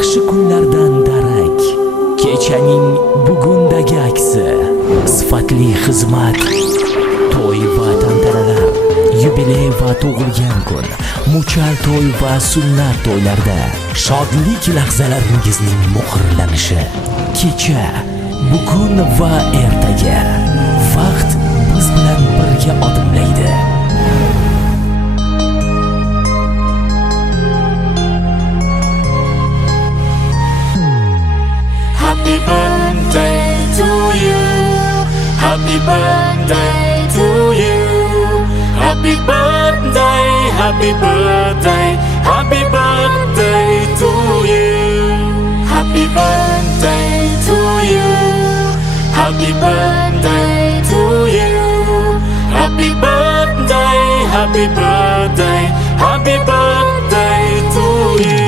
yaxshi kunlardan darak, kechaning bugundagi aksi, sifatli xizmat, to'y va tantanalar, yubiley va tug'ilgan kun, muchal to'y va sunnat to'ylarda shodlik lahzalaringizning muhrlanishi. Kecha, bugun va ertaga vaqt biz bilan birga odimlaydi. Happy birthday to you. Happy birthday to you. Happy birthday, happy birthday, happy birthday to you. Happy birthday to you. Happy birthday to you. Happy birthday, happy birthday, happy birthday to you.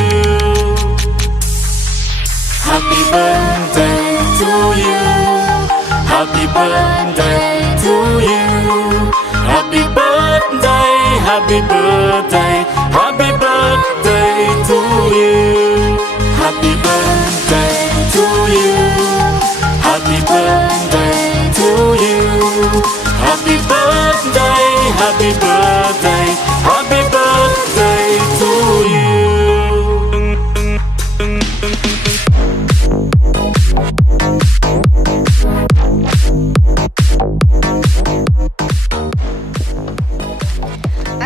Happy birthday to you. Happy birthday to you. Happy birthday, happy birthday, happy birthday to you. Happy birthday to you. Happy birthday to you. Happy birthday, happy birthday, happy birthday to you.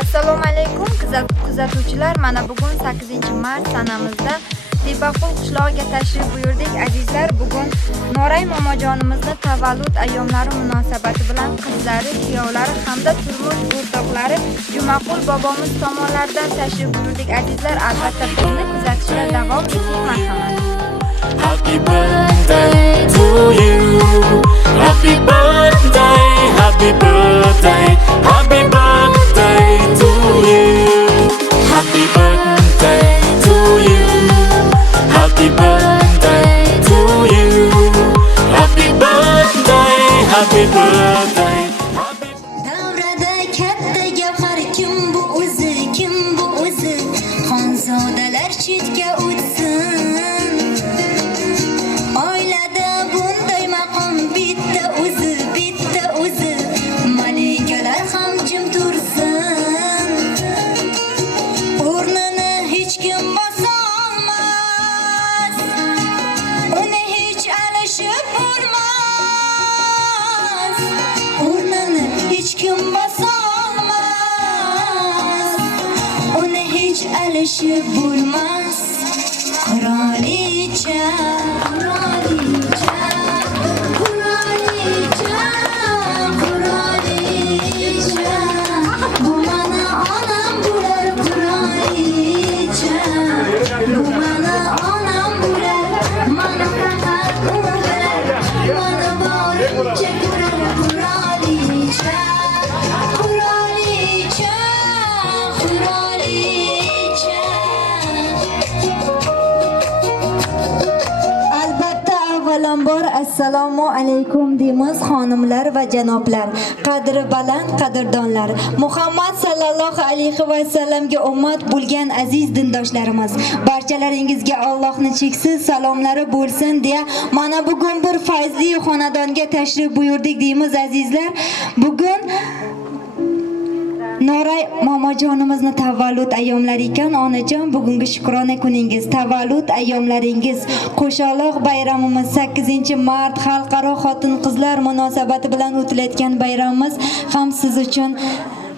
Assalomu alaykum kuzatuvchilar. Mana bugun 8-mart sanamizda Tebaqul qishlog'iga tashrif buyurdik. Azizlar, bugun Noray momojonimizni tavallud ayyomlari munosabati bilan qizlari, kuyovlari hamda turmush o'rtoqlari Jumaqul bobomiz tomonlaridan tashrif buyurdik. Azizlar, albatta bizni kuzatishda davom eting, marhamat. Happy birthday to you. Happy birthday, happy birthday, happy birthday to you. Happy birthday to you. Happy birthday to you. Happy birthday, happy birthday. Davrada katta gavhar kim bu o'zi, kim bu o'zi? Xonzodalar chetga o'tsin. Oilada bunday maqom bitta o'zi, bitta o'zi. Malikalar ham jim tursin. O'rnini hech kim bosa olmas. Uni hech alishib bo'lmas. O'rnini hech kim bosa olmas. Uni hech alishib bo'lmas. Qirolicha, qirolicha, qirolicha, qirolicha. Bu mana onam bo'lar qirolicha. Bu mana onam bo'lar, mana faqat u bilar. Mana borincha ko'rar qirolicha, qirolicha, qirolicha. Albatta avvalambor assalomu alaykum deymiz xonimlar va janoblar, qadri baland qadrdonlar, Muhammad sallallohu alayhi va sallamga ummat bo'lgan aziz dindoshlarimiz, barchalaringizga Allohning cheksiz salomlari bo'lsin deya mana bugun bir fayzli xonadonga tashrif buyurdik deymiz azizlar. Bugun Noray momojonimizni tavallud ayyomlari ekan. Onajon, bugungi shukrona kuningiz, tavallud ayyomlaringiz, qo'shaloq bayramimiz 8-mart xalqaro xotin-qizlar munosabati bilan o'tilayotgan bayramimiz ham siz uchun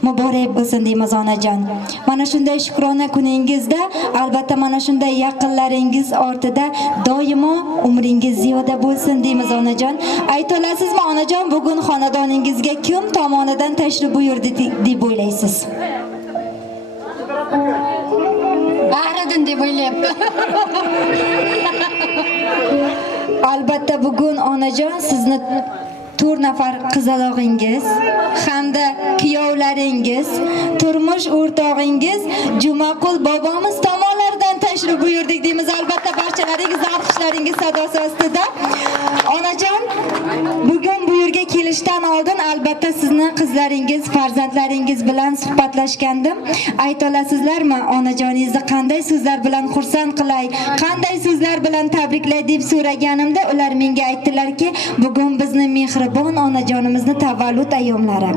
muborak bo'lsin deymiz onajon. Mana shunday shukrona kuningizda albatta mana shunday yaqinlaringiz ortida doimo umringiz ziyoda bo'lsin deymiz onajon. Ayta olasizmi onajon, bugun xonadoningizga kim tomonidan tashrif buyurdi deb o'ylaysiz? Bahriddin deb o'ylayapti. Albatta bugun onajon sizni 4 nafar qizalog'ingiz hamda kuyovlaringiz, turmush o'rtog'ingiz Jumaqul bobomiz tomonlaridan tashrif buyurdik deymiz. Albatta barchalaringiz alqishlaringiz sadosi ostida. Onajon, bugun bu yerga kelish Kelishdan oldin albatta sizni qizlaringiz, farzandlaringiz bilan suhbatlashgandim. Ayta olasizlarmi, onajoningizni qanday so'zlar bilan xursand qilay, qanday so'zlar bilan tabriklay deb so'raganimda ular menga aytdilarki, bugun bizni mehribon onajonimizni tavallud ayyomlari.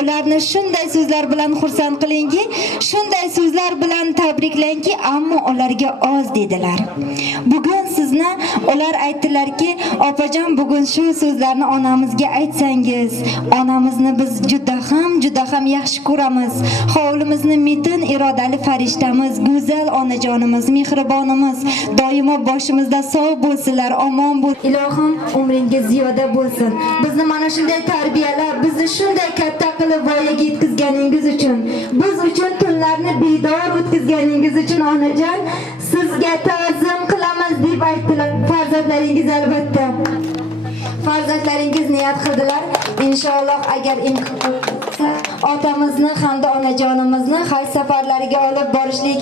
Ularni shunday so'zlar bilan xursand qilingki, shunday so'zlar bilan tabriklangki, ammo ularga oz dedilar. Bugun sizni ular aytdilarki, opajon bugun shu so'zlarni onamizga aytsangiz, onamizni biz juda ham yaxshi ko'ramiz. Hovlimizni metin irodali farishtamiz, go'zal onajonimiz, mehribonimiz doimo boshimizda sog' bo'lsinlar, omon bo'lsin. Ilohim umringiz ziyoda bo'lsin. Bizni mana shunday tarbiyalab, bizni shunday katta qilib voyaga yetkazganingiz uchun, biz uchun tunlarni bedor o'tkazganingiz uchun onajon, sizga ta'zim qilamiz deb aytdilar farzandlaringiz. Albatta farzandlaringiz niyat qildilar, inshaalloh agar imkon bo'lsa otamizni hamda onajonimizni haj safarlariga olib borishlik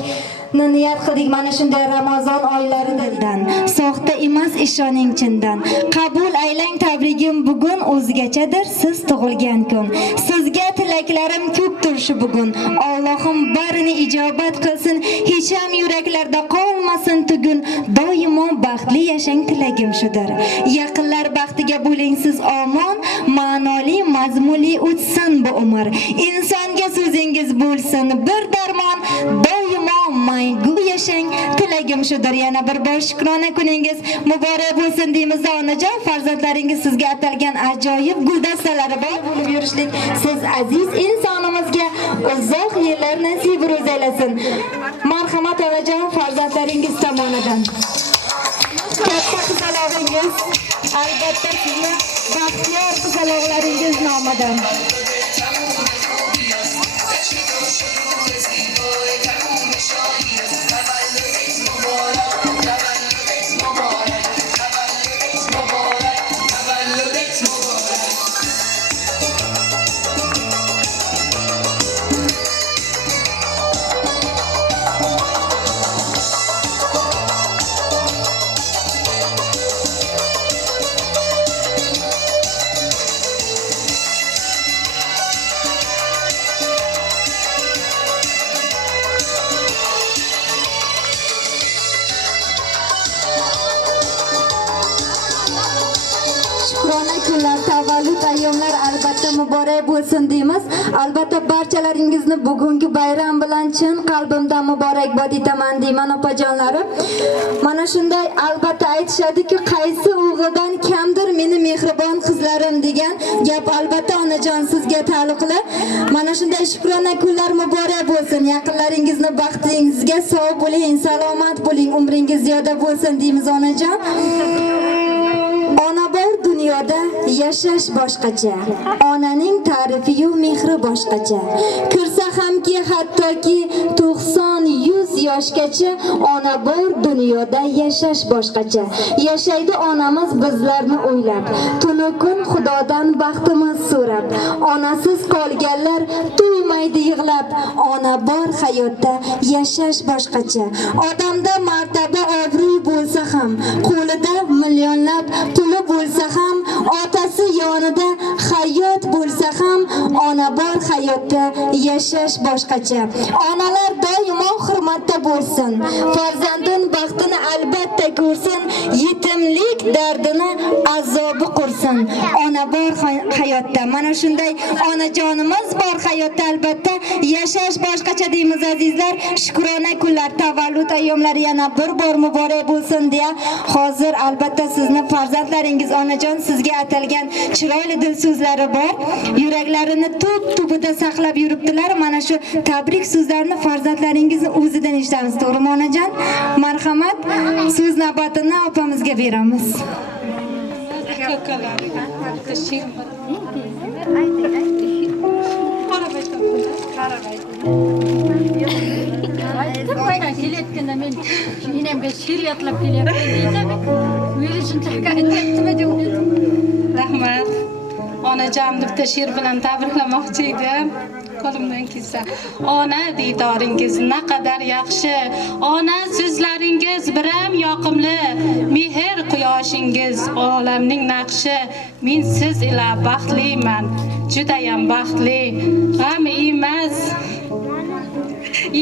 niyat qildik. Mana shunday Ramazon oylaridan soxta emas, ishoning chindan. Qabul aylang tabrigim bugun o'zgachadir siz tug'ilgan kun. Sizga tilaklarim ko'pdir shu bugun. Allohim barini ijobat qilsin, hech ham yuraklarda qolmasin tugun. Doimo baxtli yashang tilagim shudir. Yaqinlar baxtiga bo'ling siz omon, ma'noli, mazmunli o'tsin bu umr. Insonga so'zingiz bo'lsin bir darmon, doimo mangu yashang tilagim shudir. Yana bir bor shukrona kuningiz muborak bo'lsin deymiz onajon. Farzandlaringiz sizga atalgan ajoyib guldastalari bor bo'lib yurishlik siz aziz insonimizga uzoq yillar nasib ro'z aylasin. Marhamat onajon, farzandlaringiz tomonidan katta qizalog'ingiz, albatta sizni baxtiyor qizaloqlaringiz nomidan tavallud ayyomlar albatta muborak bo'lsin deymiz. Albatta barchalaringizni bugungi bayram bilan chin qalbimdan muborakbod etaman deyman opajonlarim. Mana shunday albatta aytishadiki, qaysi o'g'ildan kamdir meni mehribon qizlarim degan gap albatta onajon sizga taalluqli. Mana shunday shukrona kunlar muborak bo'lsin. Yaqinlaringizni baxtingizga sog' bo'ling, salomat bo'ling, umringiz ziyoda bo'lsin deymiz onajon. Ona bor dunyoda yashash boshqacha. Onaning ta'rifi-yu mehri boshqacha. Kirsa hamki hattoki 90-100 yoshgacha ona bor dunyoda yashash boshqacha. Yashaydi onamiz bizlarni o'ylab, tunu kun Xudodan baxtimiz so'rab. Onasiz qolganlar to'ymaydi yig'lab. Ona bor hayotda yashash boshqacha. Odamda martaba obro' bo'lsa ham, qo'lida millionlab puli bo'lsa ham, otasi yonida hayot bo'lsa ham, ona bor hayotda yashash boshqacha. Onalar doimo hurmatda bo'lsin, farzandin baxtini albatta ko'rsin, yetimlik dardini azobi qursin. Ona bor hayotda, mana shunday onajonimiz bor hayotda albatta yashash boshqacha deymiz azizlar. Shukrona kunlar, tavallud ayyomlari yana bir bor muborak bo'lsin deya hozir albatta sizni farzandlaringiz onajon sizga atalgan chiroyli dil so'zlari bor. Yuraklarini tub-tubida saqlab yuribdilar. Mana shu tabrik so'zlarini farzandlaringizni o'zidan eshitamiz, to'g'rimi onajon? Marhamat, so'z navbatini opamizga beramiz. kelayotganda men enamga she'r yodlab kelyapman deydi. O'zi shuncha aytayapti-mi deb. Rahmat. Onajon bitta she'r bilan tabriklamoqchi edim. Qo'limdan kelsa. Ona diydoringiz naqadar yaxshi. Ona so'zlaringiz biram yoqimli. Mehr quyoshi yoshingiz olamning naqshi. Men siz ila baxtliman, judayam baxtli. G'am emas,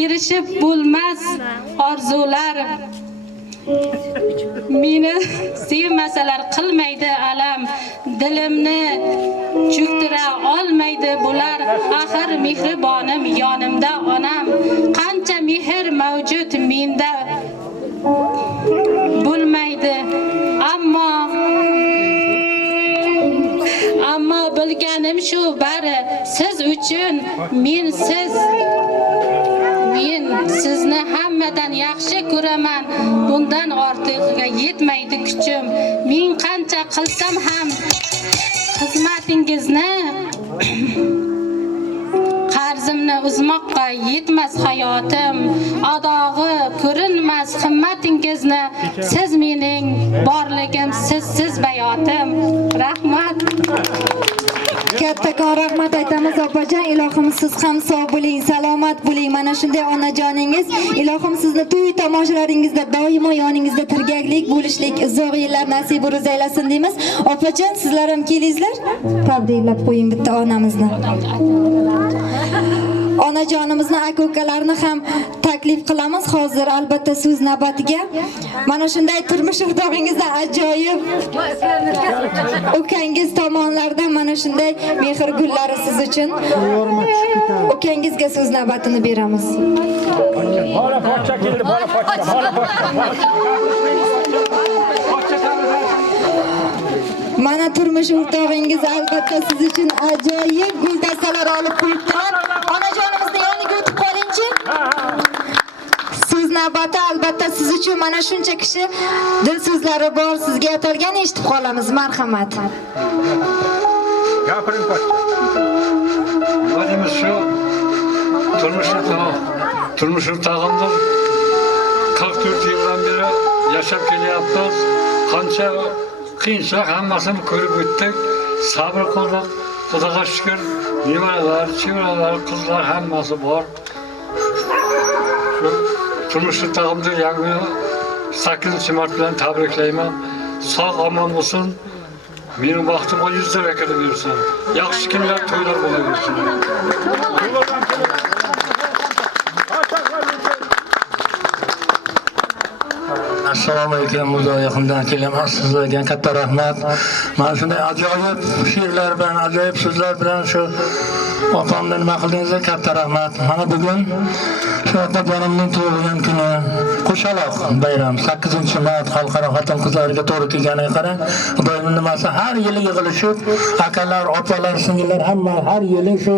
erishib bo'lmas orzular. Meni sevmasalar qilmaydi alam, dilimni cho'ktira olmaydi bular. Axir mehribonim yonimda onam, qancha mehr mavjud menda bo'lmaydi. Ammo bilganim shu bari siz uchun men sizni hammadan yaxshi ko'raman. Bundan ortig'iga yetmaydi kuchim. Men qancha qilsam ham xizmatingizni qarzimni uzmoqqa yetmas hayotim. Adog'i ko'rinmas himmatingizni. Siz mening borligim, siz bayotim. Rahmat. Kattakon rahmat aytamiz opajon. Ilohim siz ham sog' bo'ling, salomat bo'ling. Mana shunday onajoningiz, ilohim sizni to'y tomoshalaringizda doimo yoningizda tirgaklik bo'lishlik uzoq yillar nasib ro'z aylasin deymiz. Opajon, sizlar ham kelingizlar. Tabriklab qo'ying bitta onamizni. Onajonimizni, aka-ukalarni ham taklif qilamiz hozir albatta so'z navbatiga. Mana shunday turmush o'rtog'ingizdan ajoyib ukangiz tomonlardan mana shunday mehr gullari siz uchun. Ukangizga so'z navbatini beramiz. Bola pochcha keldi, bola pochcha. Mana turmush o'rtog'ingiz albatta siz uchun ajoyib guldastalar olib qo'yibdilar. Onajonimizni yoniga o'tib qoling-chi. So'z navbati albatta siz uchun. Mana shuncha kishi dil so'zlari bor, sizga atalgan eshitib qolamiz. Marhamat. Gapiring pochcha. Nima shu turmush o'rtog'imdir. 44 yildan beri yashab kelyapmiz. Qancha qiyinchilik hammasini ko'rib o'tdik. Sabr qildik. Xudoga shukr. Nevaralar, chevaralar, qizlar hammasi bor. Shu turmush o'rtog'imni yangi 8-mart bilan tabriklayman. Sog' omon bo'lsin. Mening vaqtimga yuzlab kirib yursin. Yaxshi kunlar, to'ylar bo'laversin. Assalomu alaykum, uzoq yaqindan kelaman. Sizlarga katta rahmat. Mana shunday ajoyib she'rlar bilan, ajoyib so'zlar bilan shu opamni nima qildingizlar, katta rahmat. Mana bugun shu otajonimning tug'ilgan kuni, qo'shaloq bayram 8-mart xalqaro xotin-qizlarga to'g'ri kelganiga qarang. Xudoning nimasi har yili yig'ilishib, akalar, opalar, singillar hamma har yili shu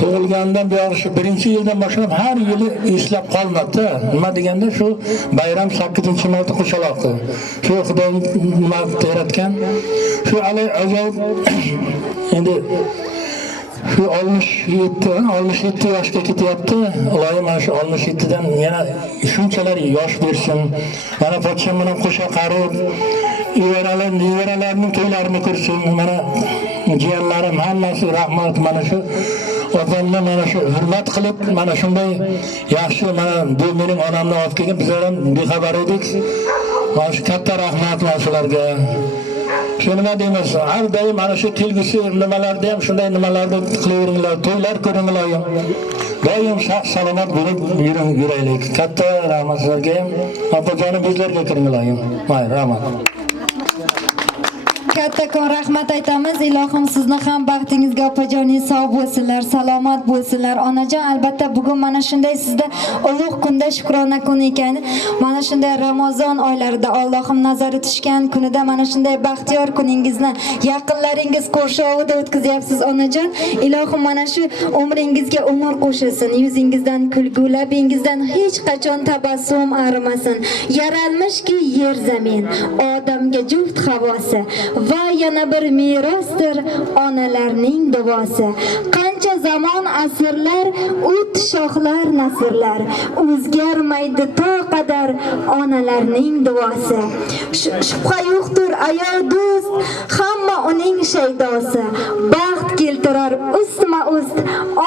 tug'ilgandan beri shu 1-yildan boshlab har yili eslab qolmoqda. Nima deganda shu bayram 8-mart qo'shaloqi. Shu Xudo nima yaratgan. Shu ajoyib endi shu 67 yoshga ketyapti. Iloyim mana shu 67dan yana shunchalar yosh bersin. Mana pochcham bilan qo'sha qarib nevaralarning to'ylarini ko'rsin. Mana jiyanlarim hammasi rahmat. Mana shu opamni mana shu hurmat qilib, mana shunday yaxshi mana bu mening onamni olib kelgan, bizlar ham bexabar edik. Mana shu katta rahmat mana shularga. Shu nima deymiz? Har doim mana shu kelgusi nimalarda ham shunday nimalarni qilaveringlar, to'ylar ko'ringlar. Doim sog' salomat bo'lib yuraylik. Katta rahmat sizlarga ham. Opajonim bizlarga kiringlar. Mayli, rahmat. Kattakon rahmat aytamiz. Ilohim sizni ham baxtingizga opajoningiz sog' bo'lsinlar, salomat bo'lsinlar. Onajon, albatta bugun mana shunday sizda ulug' kunda, shukrona kuni ekan. Mana shunday Ramazon oylarida Allohim nazari tushgan kunida mana shunday baxtiyor kuningizni yaqinlaringiz qurshovida o'tkazyapsiz onajon. Ilohim mana shu umringizga umr qo'shilsin. Yuzingizdan kulgu, labingizdan hech qachon tabassum arimasin. Yaralmishki yer zamin, odamga juft havosi va yana bir merosdir onalarning duosi. Qancha zamon asrlar o't shohlar nasrlar, o'zgarmaydi to qadar onalarning duosi. Shubha yo'qdir ayol do'st, hamma uning shaydosi. Baxt keltirar ustma-ust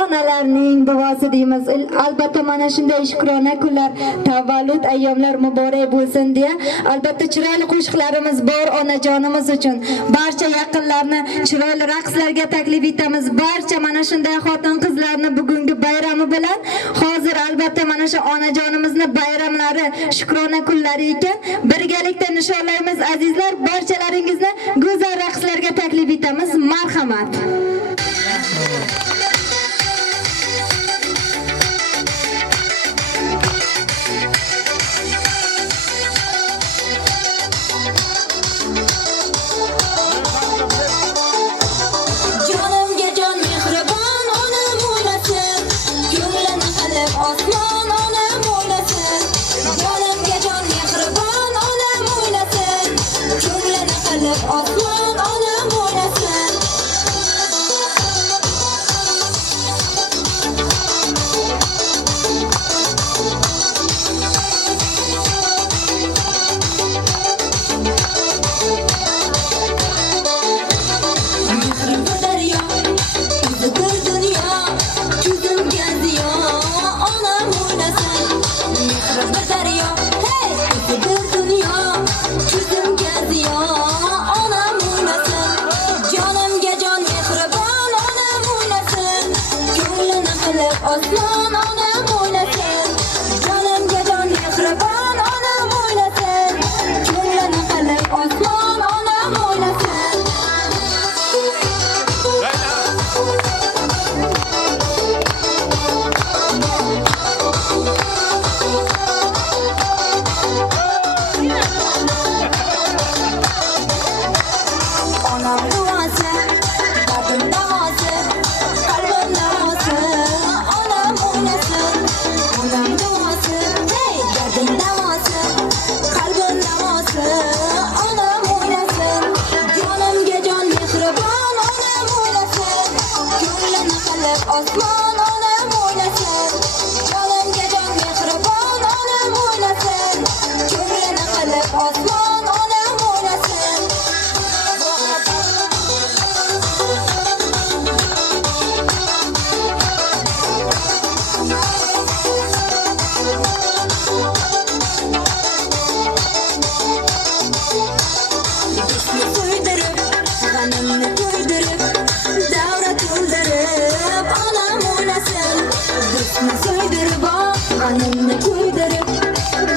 onalarning duosi deymiz. Albatta mana shunday shukrona kunlar, tavallud ayyomlar muborak bo'lsin deya, albatta chiroyli qo'shiqlarimiz bor onajonimiz uchun. Barcha yaqinlarni chiroyli raqslarga taklif etamiz. Barcha mana shunday xotin-qizlarni bugungi bayrami bilan hozir albatta mana shu onajonimizni bayramlari, shukrona kunlari ekan, birgalikda nishonlaymiz azizlar. Barchalaringizni go'zal raqslarga taklif etamiz. Marhamat. Osmon onam o'ynasin, jonimga jon mehribon onam o'ynasin, ko'nglini qilib osmon onam o'ynasin. Onam duosi, dardim davosi, qalbim davosi. Onam duosi, hey, dardim davosi, qalbim davosi. Onam o'ynasin, jonimga jon mehribon onam o'ynasin, ko'nglini qilib osmon onam o'ynasin, jonimga jon mehribon onam o'ynasin, ko'nglini qilib osmon onam o'ynasin. G'animni to'ydirib, davra to'ldirib, onam o'ynasin. Do'stni so'ydirib, g'animni to'ydirib,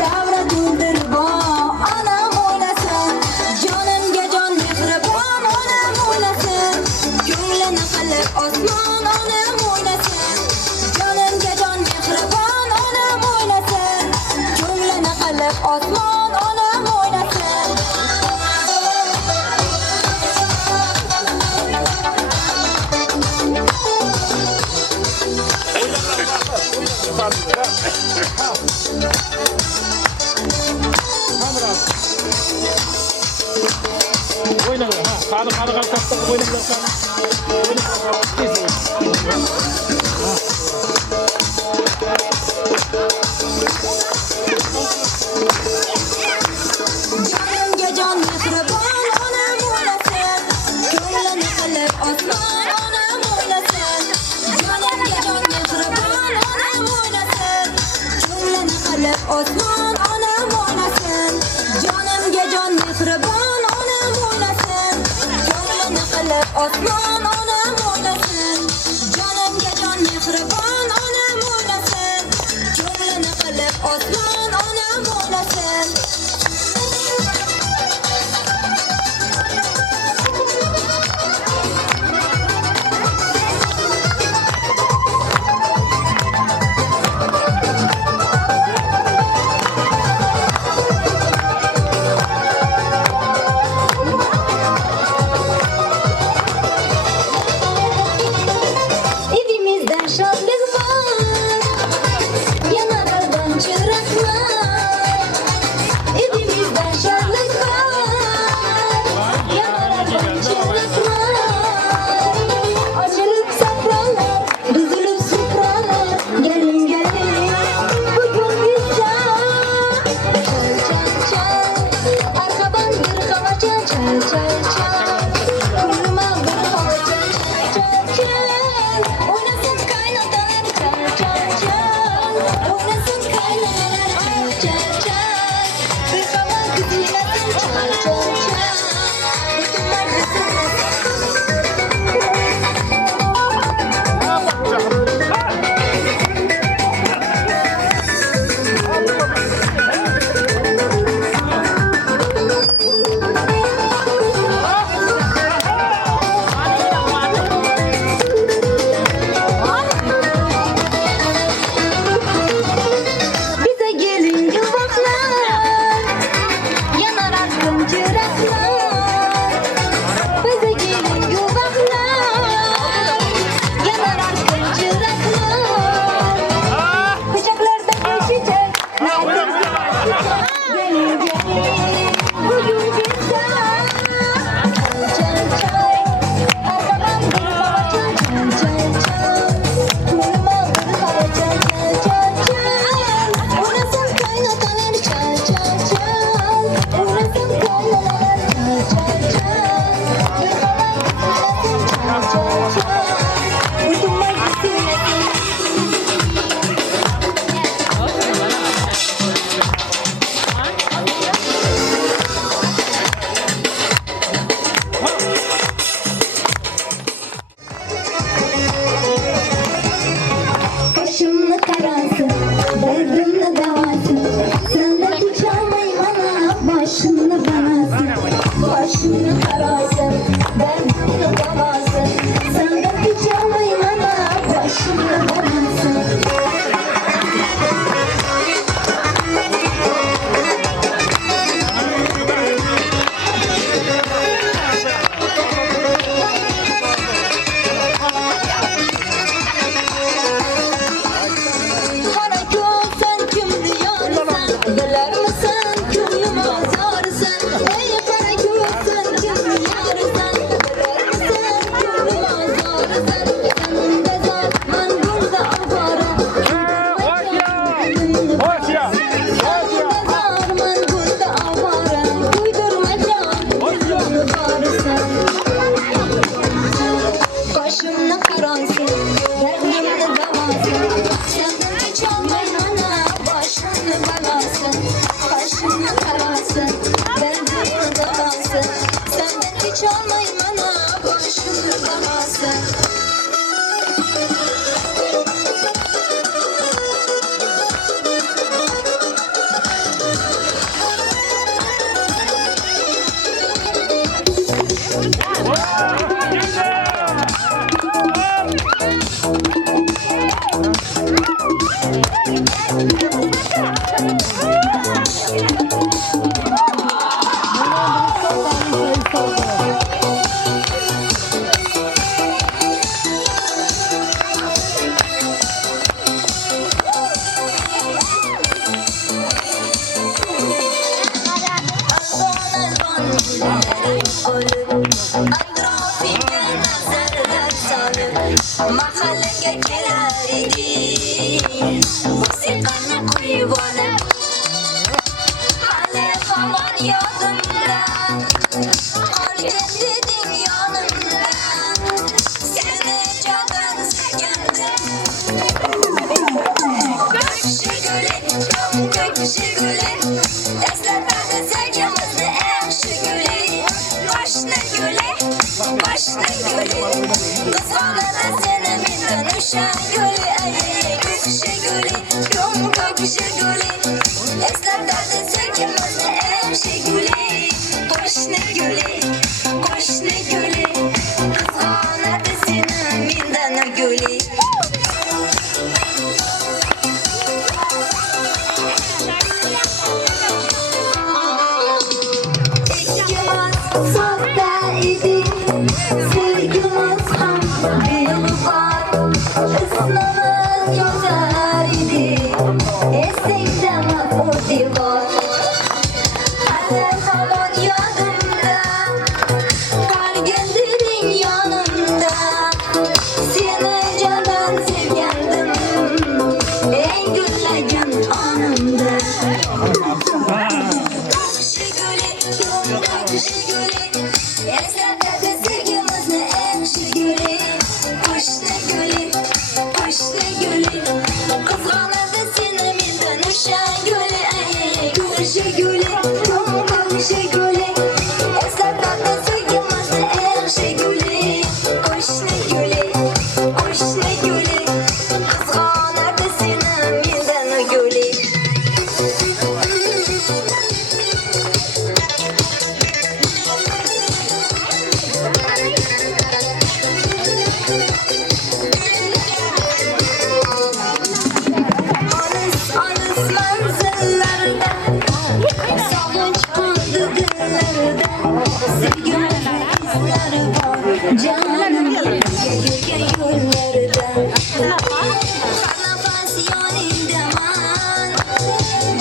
davra to'ldirib, onam o'ynasin. Jonimga jon mehribon onam o'ynasin, ko'nglini qilib osmon onam o'ynasin. Jonimga jon mehribon onam o'ynasin, ko'nglini qilib osmon onam o'ynasin. Oynayın ha. Kanı kalkakta oynayın. Jonimga jon mehribon onam o'ynasin, ko'nglini qilib osmon onam o'ynasin. Jonimga jon mehribon onam o'ynasin, ko'nglini qilib osmon onam o'ynasin. Jonimga jon mehribon onam o'ynasin, ko'nglini qilib osmon onam o'ynasin. Jonimga jon mehribon onam o'ynasin, ko'nglini qilib osmon onam o'ynasin. başımın karası, derdimle davası. Senden hiç almayayım ana, başımın belası. Başımın karası, derdimle davası. Senden hiç almayayım ana, başımın belası. Başımın karası, derdimle davası. Senden hiç almayayım ana, başımın belası. Mahallaga kelar eding, musiqani qo'yib olib, hali hamon yodimda, qolgan deding yonimda, seni jonim sevgandim. Ko'kshi guli, ko'kshi guli, eslatadi sevgimizni yaxshi guli. Qo'shni guli, qo'shni guli, qizg'onadi seni mendan o'sha guli. Ko'kshi guli, ko'kshi guli, eslatadi sevgimizni yaxshi guli. Qo'shni guli, qo'shni guli, qizg'onadi seni mendan guli. İkimiz sahte idik, sevgimiz ham beg'ubor. Ismimiz yozar idik, esingdami u devor. Hali hamon yodimda, qolgan deding yonimda, seni jonim sevgandim, eng gullagan onimda. Ko'kshi guli, ko'kshi guli, eslatadi sevgimizni yaxshi guli. Qo'shni guli, qo'shni guli, qizg'onadi seni mendan o'sha guli. Ko'kshi guli, ko'kshi guli, eslatadi sevgimizni yaxshi guli. Qo'shni guli, qo'shni guli, qizg'onadi seni mendan guli. Olis manzillarda, sog'inch qoldi dillarda, sevgimizni izlari bor, jonim yurgan yo'llarda. Har nafas yoningdaman,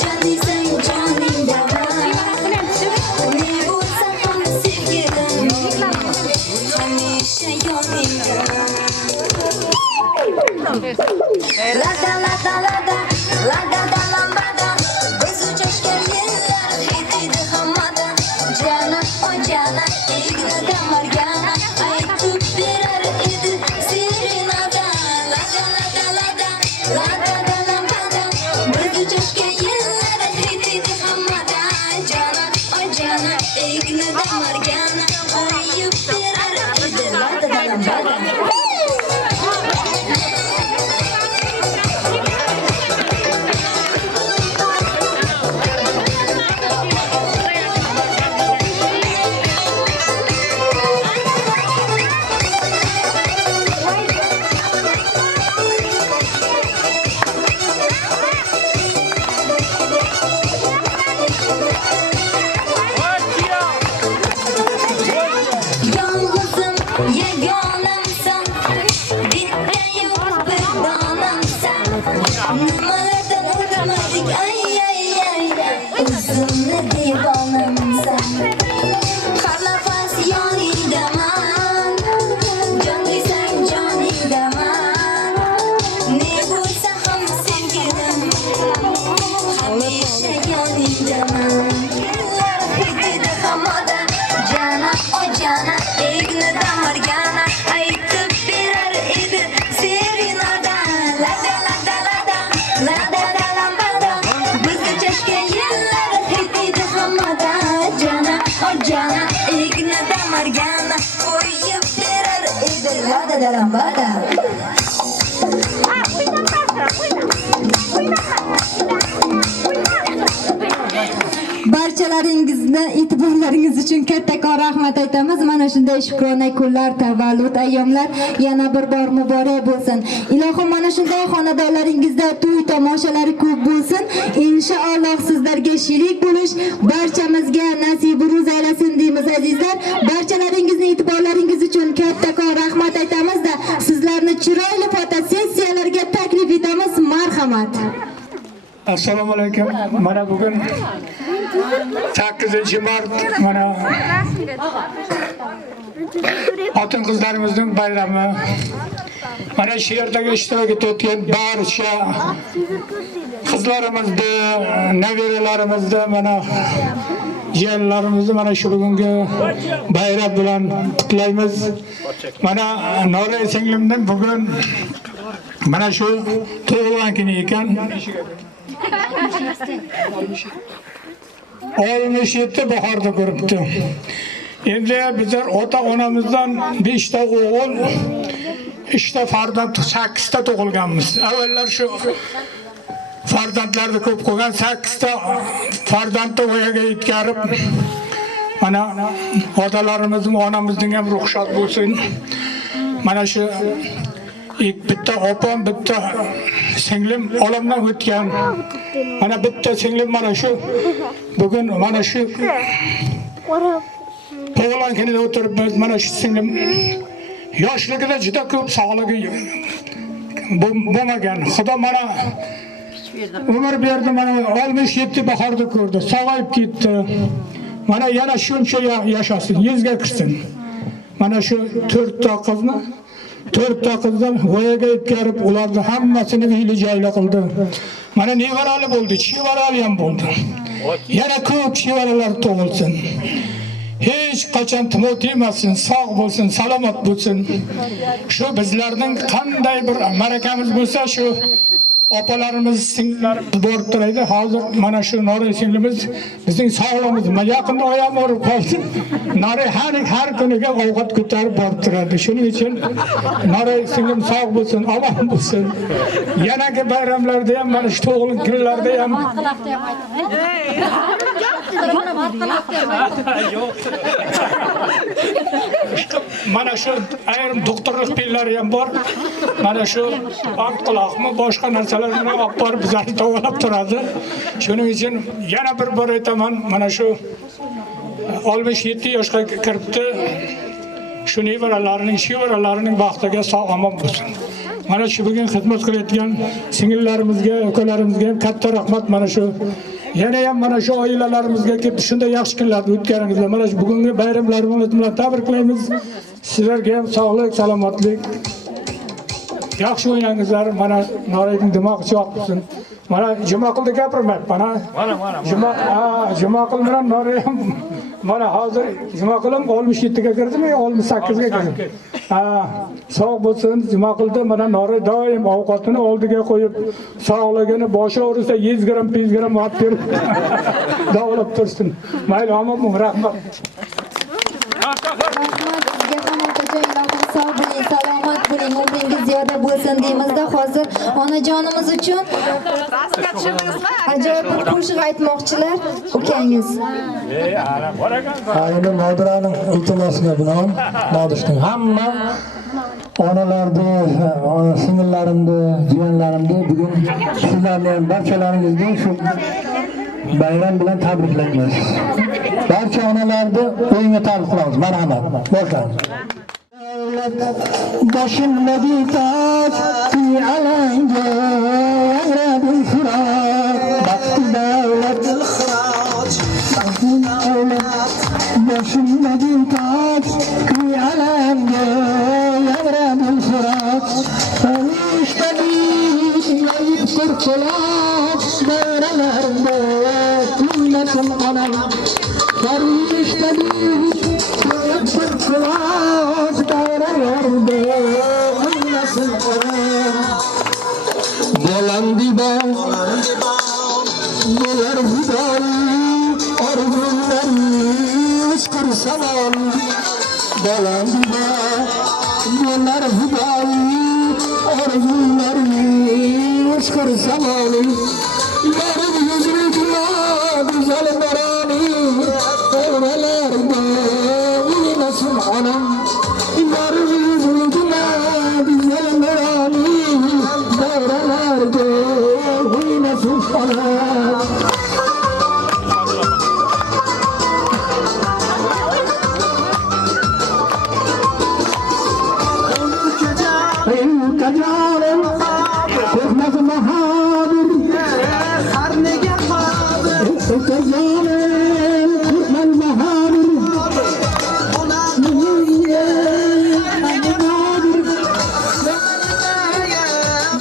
jon desang joningdaman. Ne bo'lsa ham sevgilim, hamisha yoningdaman. Lada lada lada, lada da lambada, biz uchashgan yillar hitidi hammada. Jana o jana, egnida margana, aytib berar edi serenada. Lada lada lada, lada da lambada, biz uchashgan yillar hitidi hammada. Jana o jana, egnida margana, aytib berar edi lada da lambada. sen. Har nafas yonidaman, jon desang jonidaman. Ne bo'lsa ham sevgilim, hamisha yoningdaman. Hidida hamoda, jana o jana, egnida margana, aytib berar edi serinada. Lada lada lada, lada da lambada, bizga chashgan yillar hidida hamoda, jana o jana, egnida margana, qo'yib berar edi lada da lambada. Barchalaringizni e'tiborlaringiz uchun kattakon rahmat aytamiz. Mana shunday shukrona kunlar, tavallud ayyomlar yana bir bor muborak bo'lsin. Ilohim mana shunday xonadonlaringizda to'y tomoshalari ko'p bo'lsin. Inshaalloh sizlarga sherik bo'lish barchamizga nasib ro'z aylasin deymiz azizlar. Barchalaringizni e'tiborlaringiz uchun kattakon rahmat aytamiz-da, sizlarni chiroyli fotosessiyalarga taklif etamiz. Marhamat. Assalomu alaykum. Mana bugun 8-mart mana xotin qizlarimizning bayrami. Mana shu yerdagi ishtirok etayotgan barcha qizlarimizni, nabiralarimizni, mana jiyanlarimizni mana shu bugungi bayram bilan qutlaymiz. Mana Noray singlimning bugun mana shu tug'ilgan kuni ekan. 67 bahorda ko'ribdi. Endi bizlar ota-onamizdan 5 ta o'g'il, 3 ta farzand, 8 ta tug'ilganmiz. Avvallar shu farzandlarni ko'p qo'ygan 8 ta farzandni voyaga yetkazib, mana otalarimizning, onamizning ham ruxsat bo'lsin. Mana shu bitta opam, bitta singlim olamdan o'tgan. Mana bitta singlim mana shu bugun mana shu tug'ilgan kunida o'tiribmiz. Mana shu singlim yoshligida juda ko'p sog'ligi bo'lmagan. Xudo mana umr berdi, mana 67 bahorda ko'rdi, sog'ayib ketdi. Mana yana shuncha yashasin, yuzga kirsin. Mana shu 4 ta qizni 4 ta qizdan voyaga yetkazib, ularni hammasini uyli joyli qildi. Mana nevarali bo'ldi, chevarali ham bo'ldi. Yana ko'p chevaralar tug'ilsin. Hech qachon tumov temasin, sog' bo'lsin, salomat bo'lsin. Shu bizlarning qanday bir marakamiz bo'lsa, shu opalarimiz, singillarimiz borib turadi. Hozir mana shu Noray singlimiz bizning sog'lig'imiz, yaqinda oyog'i og'rib qoldi. Noray har kuniga ovqat ko'tarib borib turadi. Shuning uchun Noray singlim sog' bo'lsin, omon bo'lsin. Yanagi bayramlarda ham, mana shu tug'ilgan kunlarda ham mana shu ayrim doktorlik pillari ham bor. Mana shu anqaloqmi, boshqa narsalar bilan olib borib bizlarni davolab turadi. Shuning uchun yana bir bor aytaman, mana shu 67 yoshga kiribdi. Shu nevaralarining, chevaralarining baxtiga sog'-omon bo'lsin. Mana shu bugun xizmat qilayotgan singillarimizga, ukalarimizga ham katta rahmat. Mana shu yana ham mana shu oilalarimizga kelib shunday yaxshi kunlarni o'tkaringizlar. Mana shu bugungi bayramlarimiz bilan tabriklaymiz. Sizlarga ham sog'lik, salomatlik, yaxshi o'ynangizlar. Mana Norayning dimog'i cho'q bo'lsin. Mana Jumaqilni gapirmayapman. Jumaqil bilan Noray ham mana hozir Jumaqilm 67 ga kirdimi, 68 ga kirdi. Sog' bo'lsin. Jumaqilda mana Noray doim ovqatini oldiga qo'yib, sog'ligini boshi og'risa 100 gram, 5 gram olib berib davolab tursin. Mayli, omon bo'ling, rahmat. Sog' bo'ling, salomat bo'ling, umringiz ziyoda bo'lsin deymizda. Hozir onajonimiz uchun ajoyib bir qo'shiq aytmoqchilar ukangiz. Endi Nodiraning iltimosiga binoan Nodirning hamma onalarni, singillarimni, jiyanlarimni bugun sizlarni ham barchalaringizni shu bayram bilan tabriklaymiz. Barcha onalarni o'yinga taklif qilamiz. Marhamat. Boshlaymiz. Başımdaki taç bir alanga yaradım fırat baktı devlet baktı devlet Başımdaki taç kıyalemde Yavradım Fırat Tanıştadık yayıp kırkılat Devrelerinde Ümmetim anam Tanıştadık yayıp kırkılat Devrelerinde Ümmetim anam Dolan dibe Dolar hüdayi Arzularını Uçkursalar Dolan dibe Dolar hüdayi Arzularını Uçkursalar Yarım yüzünü güya Güzel merani Devrelerde Uyumasın anam Yarım yüzünü güya Güzel merani Devrelerde Uyumasın anam Kacarım, korkmaz mahadır Her nege kadır Kacarım, korkmaz mahadır Mühürye, anımadır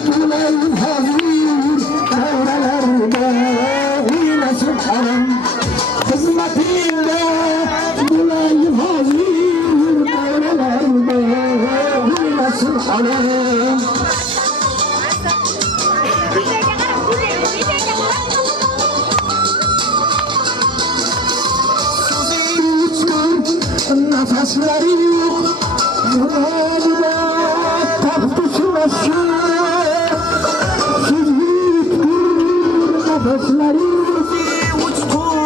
Bulayım hazır, devrelerde Uyumasın anam Hizmetinde Bulayım hazır, devrelerde Uyumasın anam Nefesleri yok Muradına Tahtı meşhur Süzgüttür Nefesleri yok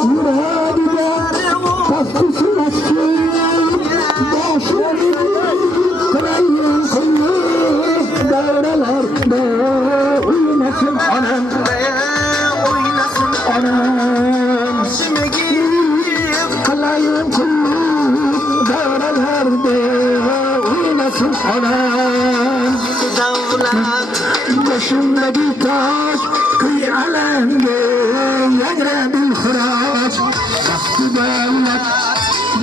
Muradına Tahtı meşhur Başlarını Kırayın kulu Devrelerde Uyumasın anam Anam Kırayın kulu Devrelerde Uyumasın anam Başımdaki taş Kıy alemde Yegre bil hıraç Baktı devlet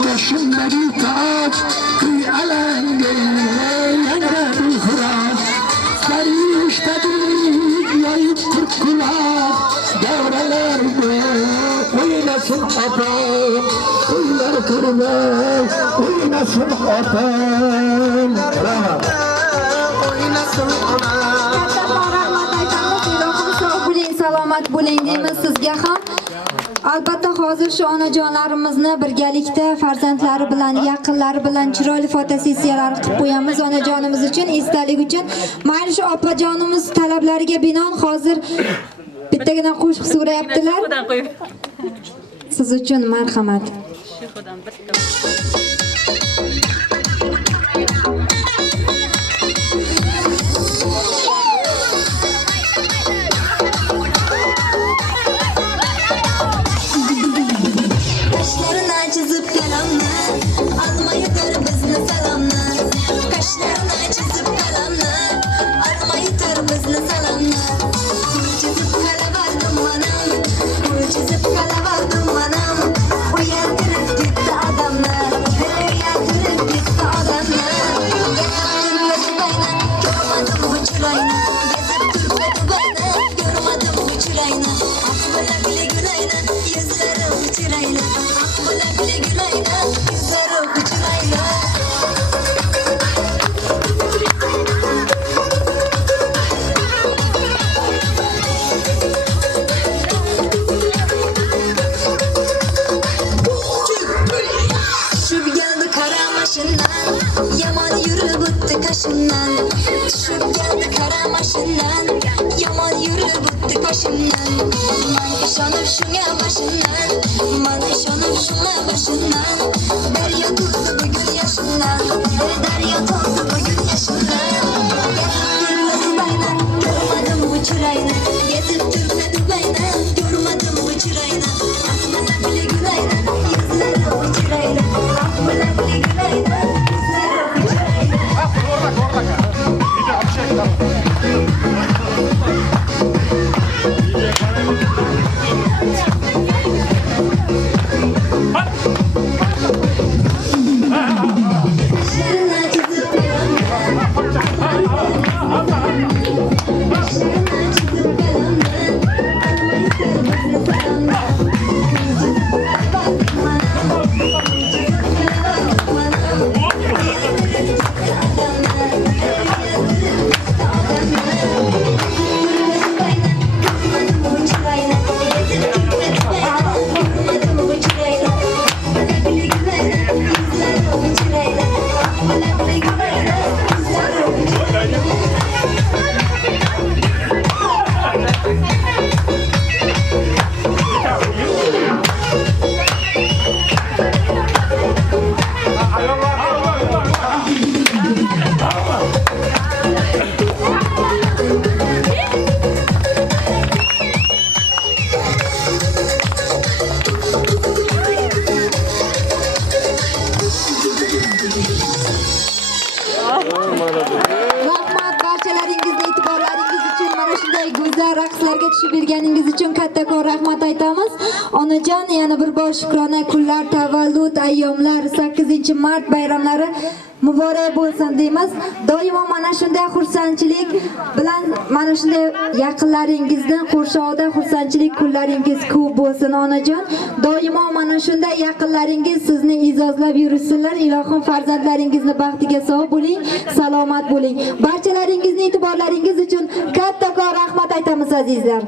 Başımdaki taç Kıy alemde Yegre bil hıraç Sarıştadık Yayıp kırkılar Devrelerde Uyumasın atam Uylar kırmaz Uyumasın atam Bravo Salomat bo'ling deymiz sizga ham. Albatta hozir shu onajonlarimizni birgalikda farzandlari bilan, yaqinlari bilan chiroyli fotosessiyalar qilib qo'yamiz onajonimiz uchun, esdalik uchun. Mayli shu opajonimiz talablariga binoan hozir bittagina qo'shiq so'rayaptilar. Siz uchun marhamat. Kaşlarına çizip kalemle Almayıdır bizni salamla Kaşlarına çizip kalemle Almayıdır bizni salamla Çizip kale vardım manam Çizip kale vardım manam Uyartırıp gitti adamlar Uyartırıp gitti adamlar Gezip durmadı bayna Görmedim bu çırayna Gezip durmadı bayna Görmedim bu çırayna Akbala bile günayna Yüzleri uçurayna Akbala bile günayna Yüzleri uçurayna Düşüp geldi kara maşından Yaman yürü bitti kaşımdan Düşüp geldi kara maşından Yaman yürü bitti kaşımdan Man işanıp şuna başından Man işanıp şuna başından Derya tuttu bugün yaşından Derya tuttu bugün yaşından Gezip durmadı bayna Görmedim bu çırayna Gezip durmadı bayna Görmedim bu çırayna Akbala bile gülayna Yüzleri uçurayna Akbala bile gülayna Yüzleri uçurayna aytishib berganingiz uchun kattakon rahmat aytamiz. Onajon, yana bir bor shukrona kunlar, tavallud ayyomlar, 8-mart bayramlari muborak bo'lsin deymiz. Doimo mana shunday xursandchilik bilan, mana shunday yaqinlaringizni qurshovida xursandchilik kunlaringiz ko'p bo'lsin onajon. Doimo mana shunday yaqinlaringiz sizni e'zozlab yursinlar. Ilohim farzandlaringizni baxtiga sog' bo'ling, salomat bo'ling. Barchalaringizni e'tiborlaringiz uchun kattakon rahmat aytamiz azizlar.